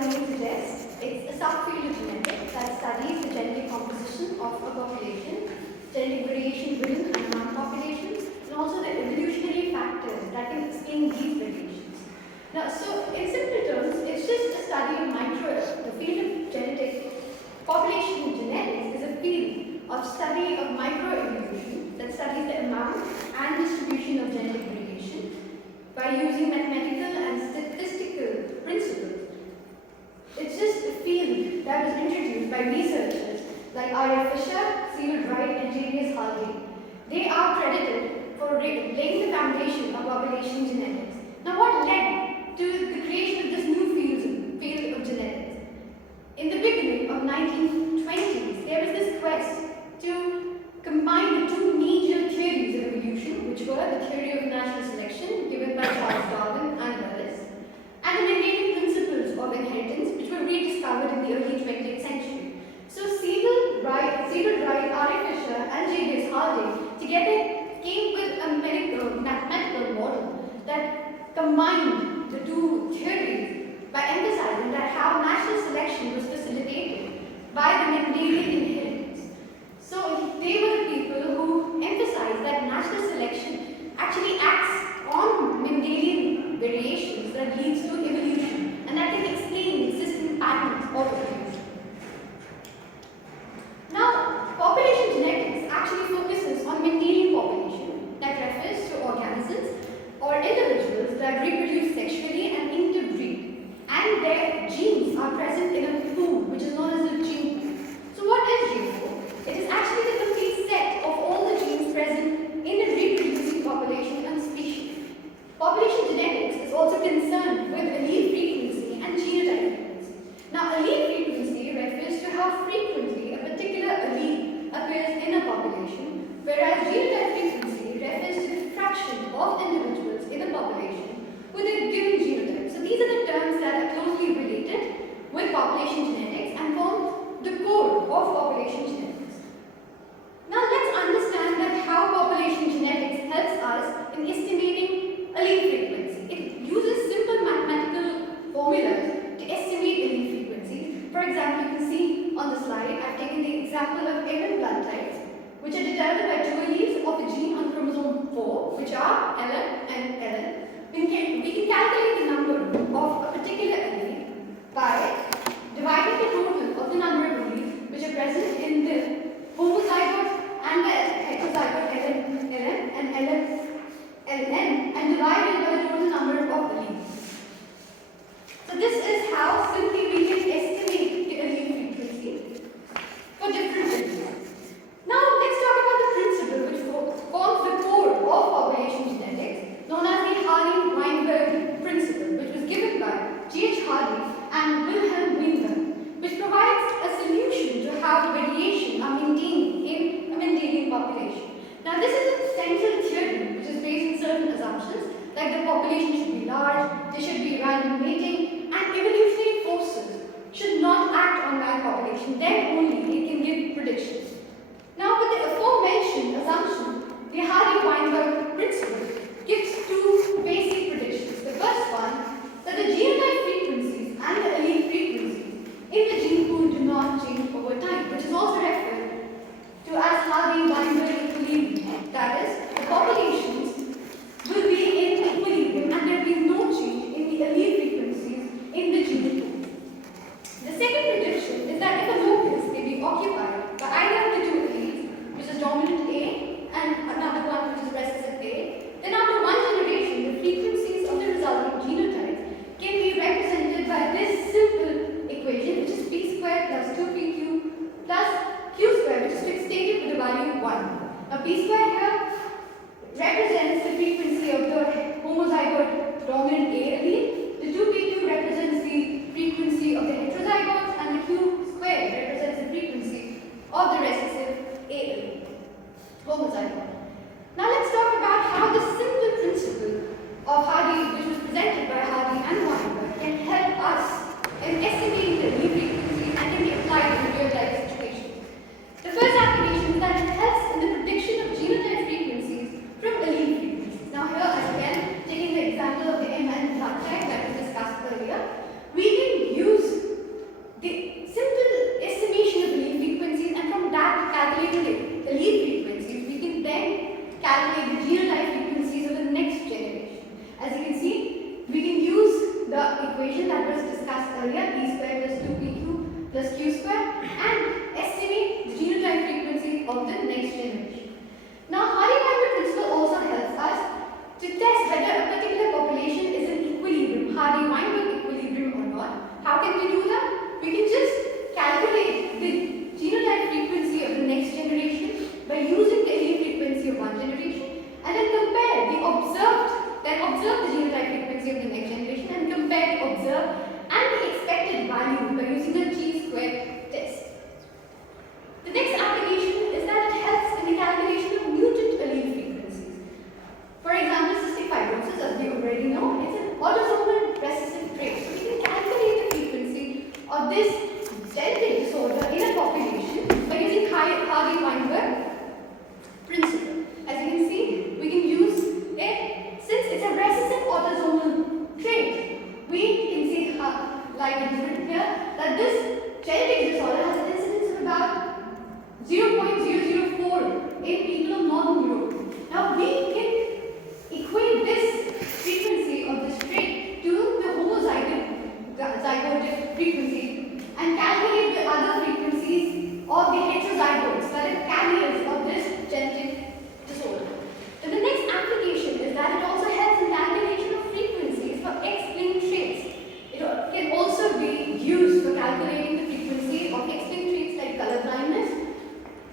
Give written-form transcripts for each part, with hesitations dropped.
the name suggests, it's a subfield of genetics that studies the genetic composition of a population, genetic variation within and among populations, and also the evolutionary factors that can explain these variations. Now, so in simple terms, it's just a study of the field of genetic population genetics is a field of study of microevolution that studies the amount and distribution of genetic variation by using mathematical and statistical principles. It's just a field that was introduced by researchers like R.A. Fisher, C. Wright, and J.B.S. Hardy. They are credited for laying the foundation of population genetics. Now, what led to the creation of this new field of genetics? In the beginning of 1920s, there was this quest to combine the two major theories of evolution, which were the theory of natural selection, given by Charles Darwin and others, and the Mendelian principles of inheritance, which were rediscovered in the early 20th century. So Cecil Wright, R.A. Fisher, and J.B.S. Hardy together came with a mathematical model that combined the two theories by emphasizing that how natural selection was facilitated by the Mendelian inheritance. So they were the people who emphasized that natural selection actually acts on Mendelian variations that leads to evolution, and that can explain existing patterns of evolution. Now, population genetics actually focuses on Mendelian population that refers to organisms or individuals that reproduce sexually and interbreed, and their genes are present in a pool which is known as the gene pool. So what is gene pool? It is actually the complete set of all the genes present in a reproducing population and species. Population genetics is also concerned with allele frequency and genotype frequency. Now, allele frequency refers to how frequently a particular allele appears in a population, whereas genotype frequency refers to the fraction of individuals in a population with a given genotype. So these are the terms that are closely related with population genetics and form the core of population genetics. Now let's understand that how population genetics helps us in estimating allele frequency. It uses simple mathematical formulas to estimate allele frequency. For example, you can see on the slide, I've taken the example of even blood types, which are determined by two alleles of a gene on chromosome 4, which are Allele and Allele. We can calculate the number of a particular allele by dividing the total of the number of alleles which are present in the homozygote and the heterozygote LN and LN and divided by the total number of alleles. So this is how simply we can estimate the allele frequency for different genes. Now let's talk about the principle which forms the core of population genetics, known as the Hardy-Weinberg principle, which was given by G.H. Hardy and Wilhelm Weinberg, which provides a solution to how variation are maintained in a Mendelian population. Now this is a central theory which is based on certain assumptions, like the population should be large, there should be random mating, and evolutionary forces should not act on that population, then only it can give predictions. Now with the aforementioned assumption, the Hardy-Weinberg principle gives two basic predictions. The first one, that the genotype frequencies and the allele frequencies in the gene pool do not change over time, which is also referred to as Hardy-Weinberg equilibrium. That is, the populations will be in equilibrium and there will be no change in the allele frequencies in the gene pool. The second prediction is that if a locus may be occupied by either of the two alleles, which is dominant A and another one which is recessive A, then after one generation, the frequencies of the resulting genotypes can be represented by this simple equation, which is p squared plus 2pq plus q squared, which is stated with the value 1. Now p squared here represents the frequency of the homozygote dominant A allele, the 2p2 represents the frequency of the heterozygotes, and the q squared represents the frequency of the recessive A allele, homozygote. Now let's talk about how the simple principle of Hardy, which was presented by Hardy and Weinberg, can help us in estimating the allele frequency and can be applied in real-life situations. The first application is that it helps in the prediction of genotype calculate the genotype frequencies of the next generation. As you can see, we can use the equation that was discussed earlier, p squared plus 2pq plus q squared, and estimate the genotype frequency of the next generation. Now, Hardy-Weinberg principle also helps us to test whether a particular population is in equilibrium, Hardy-Weinberg equilibrium or not. How can we do that? We can just calculate the genotype frequency of the next generation by using the allele frequency of one generation, and then compare the observe the genotype frequency of the next generation and compare the observed and the expected value by using the chi-square test. The next application is that it helps in the calculation of mutant allele frequencies. For example, cystic fibrosis, as we already know, is an autosomal recessive trait. So we can calculate the frequency of this genetic disorder in a population by using Hardy-Weinberg principle. As you can see, we can use it, since it's a recessive autosomal trait, we can see, like it is written here, that this genetic disorder has an incidence of about 0.004 in people of northern Europe. Now we can equate this frequency of this trait to the homozygotic frequency and calculate the other frequencies of the heterozygotes, that is carriers of this genetic disorder. And the next application is that it also helps in calculation of frequencies for X-linked traits. It can also be used for calculating the frequency of X-linked traits like color blindness,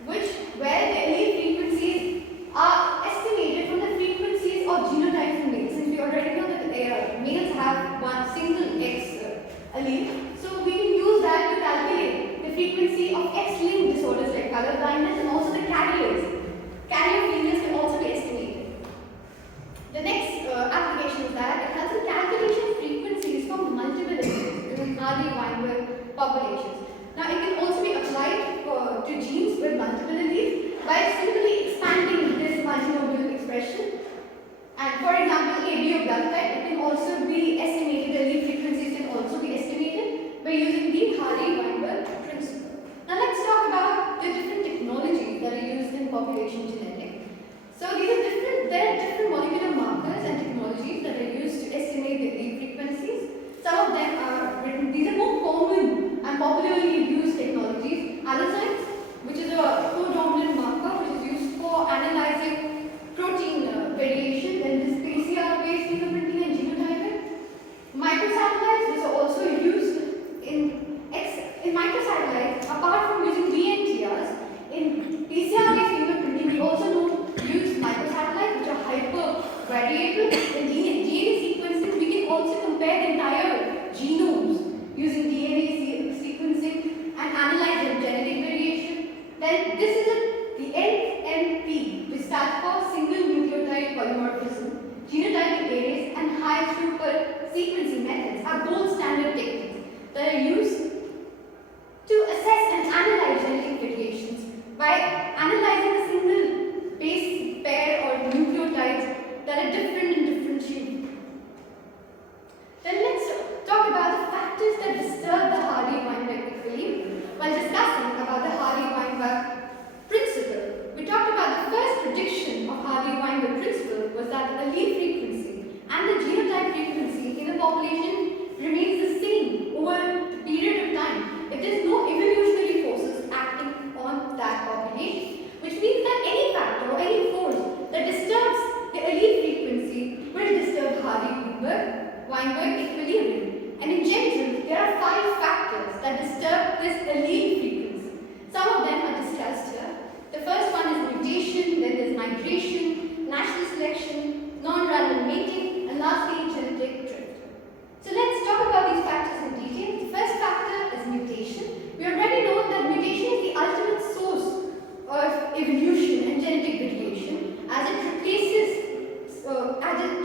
where the allele frequencies are estimated from the frequencies of genotypes in males. Since we already know that males have one single X allele, so we can use that to calculate the frequency of X-linked disorders like color blindness, and also the carriers. Carrier females can also be estimated. The next application is that it helps in calculation frequencies for multiple alleles in Hardy-Weinberg populations. Now, it can also be applied to genes with multiple alleles by simply expanding this multinomial expression. And for example, ABO blood type, it can also be estimated, allele frequencies can also be estimated by using the Hardy-Weinberg principle. Now, let's talk about the different technologies that are used in population genetics. So, there are different molecular markers and technologies that are used to estimate the allele frequencies. Some of them are written, these are more common and popularly used technologies. Allele, which is a codominant marker which is used for analyzing protein variation, then dysphasia-based fingerprinting and genotyping. Microsatellites, which are also used in microsatellites, apart from using VNTRs, in PCR-based fingerprinting, we also use microsatellites which are hyper-variable. In DNA sequencing, we can also compare the entire genomes using DNA sequencing and analyze the genetic variation. Then this is the NMP, which stands for single nucleotide polymorphism, genotyping arrays, and high throughput sequencing methods are gold standard techniques that are used to assess and analyze genetic variations by analyzing a single base pair or nucleotides that are different in different genes. Then let's talk about the factors that disturb the Hardy-Weinberg equilibrium. While discussing about the Hardy-Weinberg principle, we talked about the first prediction of Hardy-Weinberg principle was that the allele frequency and the genotype frequency in a population remains the same over the period of time if there is no evolutionary forces acting on that population, which means that any factor or any force that disturbs the allele frequency will disturb Hardy-Weinberg equilibrium. And in general, there are 5 factors that disturb this allele frequency. Some of them are discussed here. The first one is mutation, then there's migration, natural selection, non-random mating, and lastly, genetic drift. So let's talk about these factors in detail. The first factor is mutation. We already know that mutation is the ultimate source of evolution and genetic variation, as it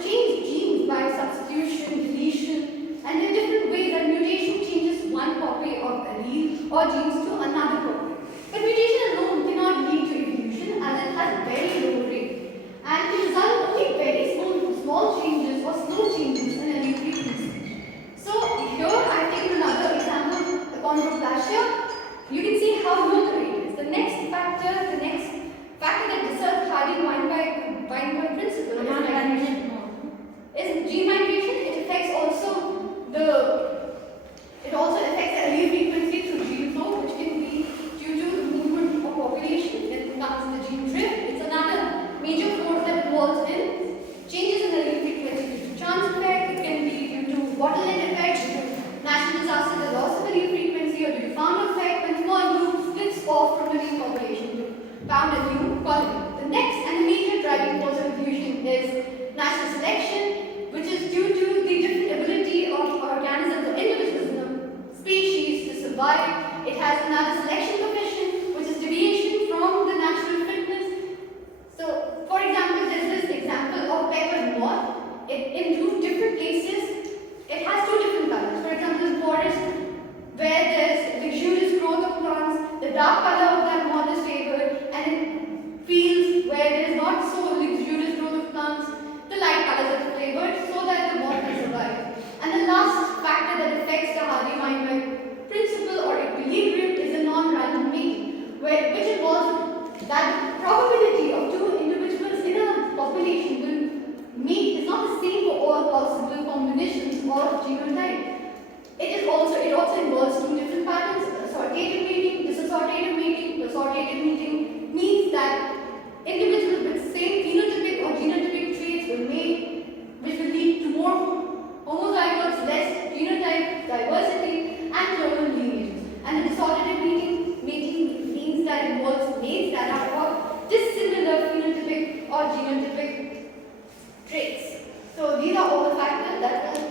changes genes by substitution, deletion, and in different ways that mutation changes one copy of allele or genes to another copy. But mutation alone cannot lead to evolution, as it has very low rate, and can result only very small changes or slow changes in allele frequency. So here I've taken another example, the chondroplasia. You can see how low the rate is. The next factor factor that discerns Hardy-Weinberg principle is gene migration. It also affects the allele frequency through gene flow, which can be due to the movement of population. It comes the gene drift. It's another major force that involves in changes in the allele frequency due to chance effect. It can be due to bottleneck effect, due to natural disaster, the loss of allele frequency, or due to founder effect, when small group splits off from the main population to found a new colony. The next and major driving force of evolution is natural selection, which is due to the different ability of organisms or individuals in the species to survive. It has another selection coefficient, which is deviation from the natural fitness. So, for example, there's this example of peppered moth. In two different places, it has two different colors. For example, in forest, where there's luxurious growth of plants, the dark color of that moth is favored, and in fields where there is not so luxurious growth of plants, the light colors are favored so that the moth can survive. And the last factor that affects the Hardy-Weinberg principle or equilibrium is the non-random mating, which involves that the probability of two individuals in a population will mate is not the same for all possible combinations of genotype. It also involves two different patterns: assortative mating, disassortative mating. Assortative mating means that individuals with same phenotypic or genotypic traits will mate, which will lead to more homozygotes, less genotype diversity, and clonal lineages. And the disassortative mating means that involves mates that are of dissimilar phenotypic or genotypic traits. So these are all the factors that will